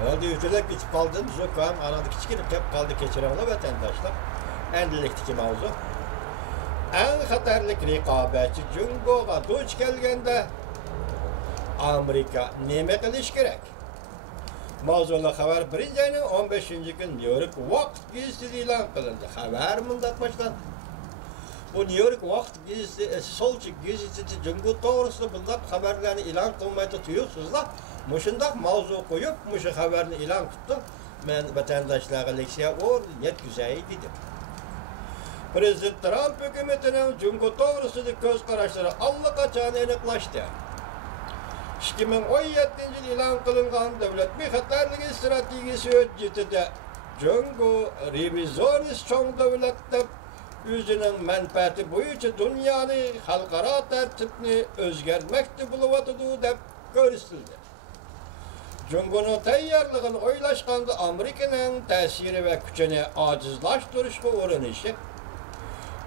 Herhalde yüzdeler bitip kaldı. Zokam anadı küçük hep kaldı geçirenler vatandaşlar. Endilikti ki mavzu. En hatarlık rekabetçi Cungo'ga duç gelgende Amerika neme kılış gerek? Mavzula haber birinci ayının 15. gün New York Vakt Gazetesi ilan kılındı. Haber mındak başlandı. Bu New York Vakt Gazetesi, Solçuk Gazetesi Cungo doğrusu bunlar haberlerini ilan kılmayı tuyuksuzlar. Muşundak mavzu koyup muşu haberini ilan tuttu. Ben vatandaşlara leksiya or net güzel dedim. Prezident Trump hükümetinin Cungo doğrusundaki göz kararları allakaçan eniklaştı. 2017 yıl ilan kılıngan devlet mihtarlığı stratejisi ötcütüde Cungo revizyonist çoğun devlette özünün menfaati boyunca dünyanı halkara tertipini özgermekte buluvatıdığı dep görüstüldü. Cungo'nun tayyarlığını oylaşkanda Amerika'nın tesiri ve gücünü acizlaştırışka uğranışı,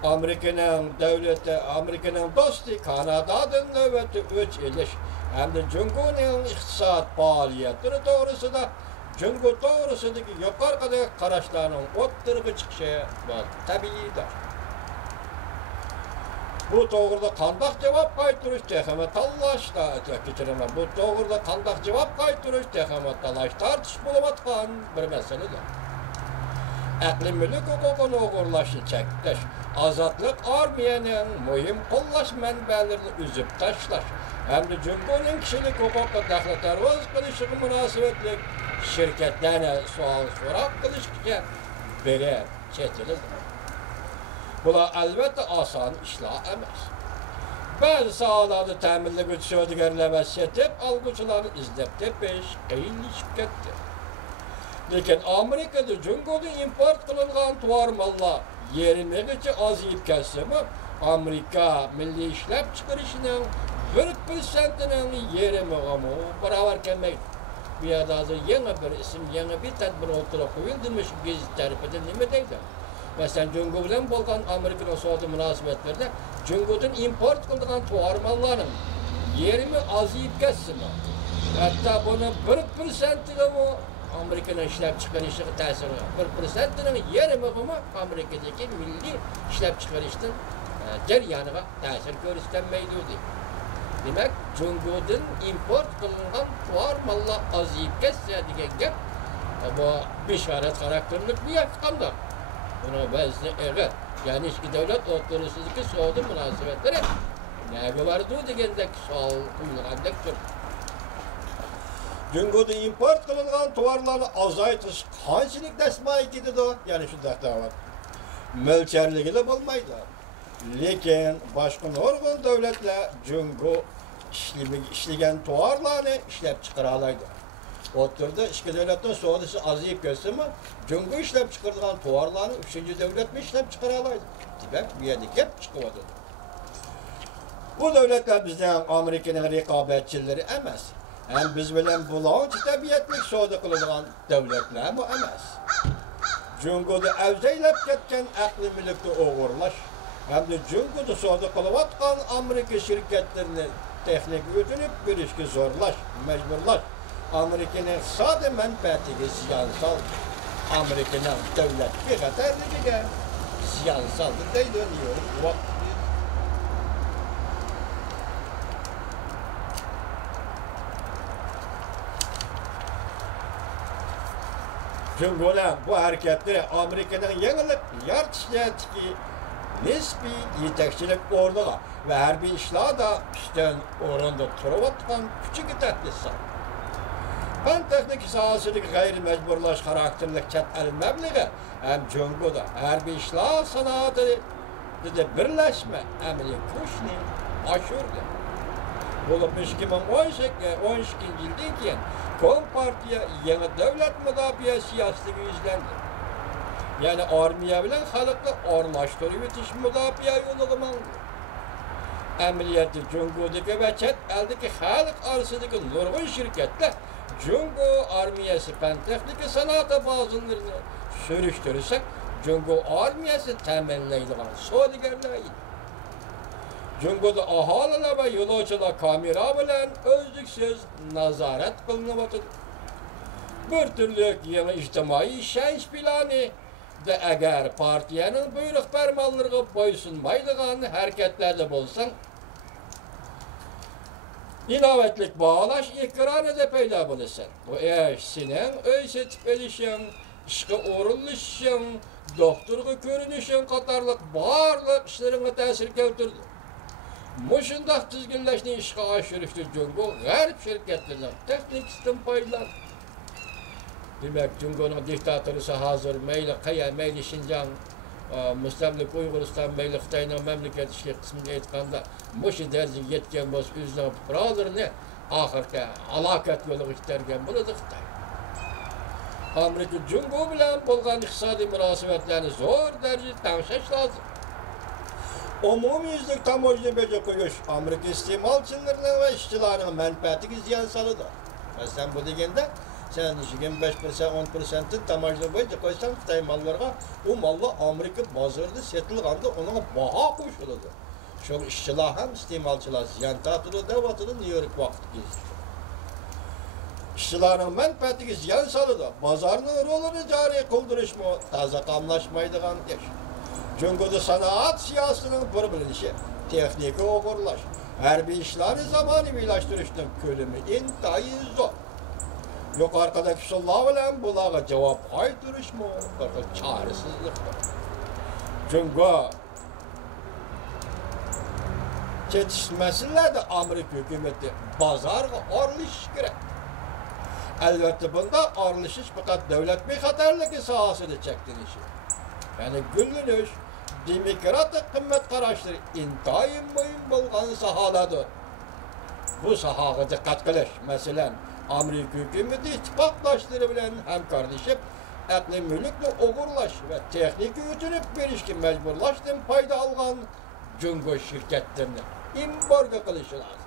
Amerika'nın devleti, Amerika'nın dostu Kanada'dan nöbeti üç iliş, hem de Cungo'nun iktisat faaliyetleri doğrusu da Cungo doğrusundaki yukarıdaki karaşlarının ottırgı çıkışı var. Tabiidir. Bu doğruda kandak cevap kaytırış teheme talaşta geçiremem. Bu doğruda kandak cevap kaytırış teheme talaş tartış bulamatkan bir meseledir. Akli mülük hukukunu uğurlaşı çektiş. Azatlık armiyenin mühim kollaş menbelerini üzüp taşlaş. Hem de Cumhur'un kişilik hukuku daxlı teröz kılışı münasebetli şirketlerine sual sorak kılışıca beri çetilir. Bula elbette asan işlah emez. Bazı sahalarda təminli güç södügerlemez setip, algıçıları izlep tepeş, eğilişip gitti. Lekin Amerika'da Cungo'da import kılıngan tuvar malla yerine geçi az yiyip kesse mi? Amerika milli işlep çıkarışının 40%'nin yeri mi ama beraber kelmek. Bir yerde hazır yeni bir isim, yeni bir tedbir ortaya koyulmuş gezi tarifede ne deydi? Mesela Cungo bilen bolgan Amerika'nın soğudu münasebetlerde Cungo'dan import kıldıgan tuvar malların yeri mi az yiyip kesse mi? Hatta bunun 40%'ine mi? Amerika'nın işlep çıkarışı tesiri var. 40%'nin yarımı Amerika'daki milli işlep çıkarışının ceryanına tesir göstermeydi. Demek Cungo'dan import kılınan tuvar malla az yiyip kesse diyen gep bu bişaret karakterlik bir yakında. Buna bazı evet. Yani işki devlet otoritezdeki soğudu münasebetleri ne vardı diyendeki sual kuyulgandaki çok. Cungo'da import kılınan tuvarlarını azaytış kaçlık desmayı gidiyordu. Yani şu dakika var. Mölçerliği de bulmaydı. Lekin başka normal devletler Cungo işleyen tuvarlarını işlep çıkaralaydı. Oturdu, işki devletten soğudusu azıyıp gösterse mi? Cungo işlep çıkardılan tuvarlarını 3. devlet mi işlep çıkaralaydı? Demek bir yerde hep çıkıvadı. Bu devletler bizden Amerika'nın rekabetçileri emez. Hem biz bilen bulan tabiatlik soğudu kılınan devletler bu emez. Cungo'da evzeylep ketken aklı mülükte uğurlaş. Hem de Cungo'da soğudu kılıvatkan Amerika şirketlerini teknik ödünüp bir işki zorlaş, mecburlaş. Amerika'nın sade menfaatine siyansal, Amerika'nın devlet bir haterliğine siyansal da dönüyor. Cungo'nun bu hareketleri Amerika'nın yenilik yartışıyatki nispi yetekçilik orduğa ve her bir işler da üstten oranda turavatkan küçük tehditsan. Fen teknik sahasındaki gayri mecburlaş karakterlik çet el mebliği hem Cungo'da her bir işler sanatı dedi birleşme emeli kuşni aşırdı. Bulup 2012 yılda iken Kompartiya yeni devlet müdafiye siyaseti izlendi. Yani armiya bilen halkı orlaştırıp yetiş müdafiye yolu kımandı. Emniyeti Cungo'daki ve çet eldeki halk arasındaki nurgun şirketler Cungo armiyası fen teknik sanata bazılarını sürüştürürsek Cungo armiyası temelleydiğen sodigerleriydi. Cungo'da ahaliler ve yolcular kamera bilen özlüksüz nazaret kılınıvatıdır. bir türlü yeni ictimai şans planı da eğer partiyanın buyruk fermanlarına boysunmaydigan hareketlerde bolsan, inovatlik bağlaş ekranı da payda bulursan. Bu senin öy setip elişin, işe orunluşun, doktorga görünüşün katarlık barlık işlerine tesir keltirdi. Muşundaq tizginleştiğin işe aşırıştı Cungo, garip şirketlerden teknik sistem paylar. Demek Cungo'nun diktatörüsü hazır, meyli Kaya, meyli Şincan, Müslimlik Uyguristan, meyli Xitay'nın memleket işe kısmını etkanda, muşu derzi yetken boz, üzden pıralarını ahirke alakat yolu giderken bunu da Xitay. Amerika Cungo bilen bolgan iqtisadi münasebetlerini zor derece tanışış lazım. Umumiyüzlük tamojni bece koyuş, Amerika istemalçılarının ve işçilerin menfaatini ziyan salıdır. Mesela bu degende, sen 25%, 10%'ın tamojni bece koysan Xitay mallarına, o malla Amerika bazarda setilganda ona baha koşuludur. Şu işçiler hem istemalçılar ziyan tatlı devatılı New York vakti gezdi. İşçilerin menfaatini ziyan salıdır. Bazarının rolünü cari kıldırış mı, taze kamlaşmaydıgan geç. Cungo'da sanat siyasının bir bilinişi, texniki oğurlaş, harbi işleri zamanı birleştiriştin kölümü intayı zor. Yukarıdaki solla bilen bulağa cevap kaydırış mı, çaresizliktir. Cungo çetişmesiyle de Amerika hükümeti bazarga arılış gerek. Elbette bunda arılışış fakat devlet bir hatarlık sahasını çektirişi. Yani gülünüş, demokratik kıymet kararları intayın mühim bolgan sahaladır. Bu sahaga dikkat kılış. Mesela Amerika hükümeti ittifaklaşları bilen hemkarlaşıp akli mülükle oğurlaş ve teknik üretip verişki mecburlaştın payda algan Cungo şirketlerine imbargo kılışı lazım.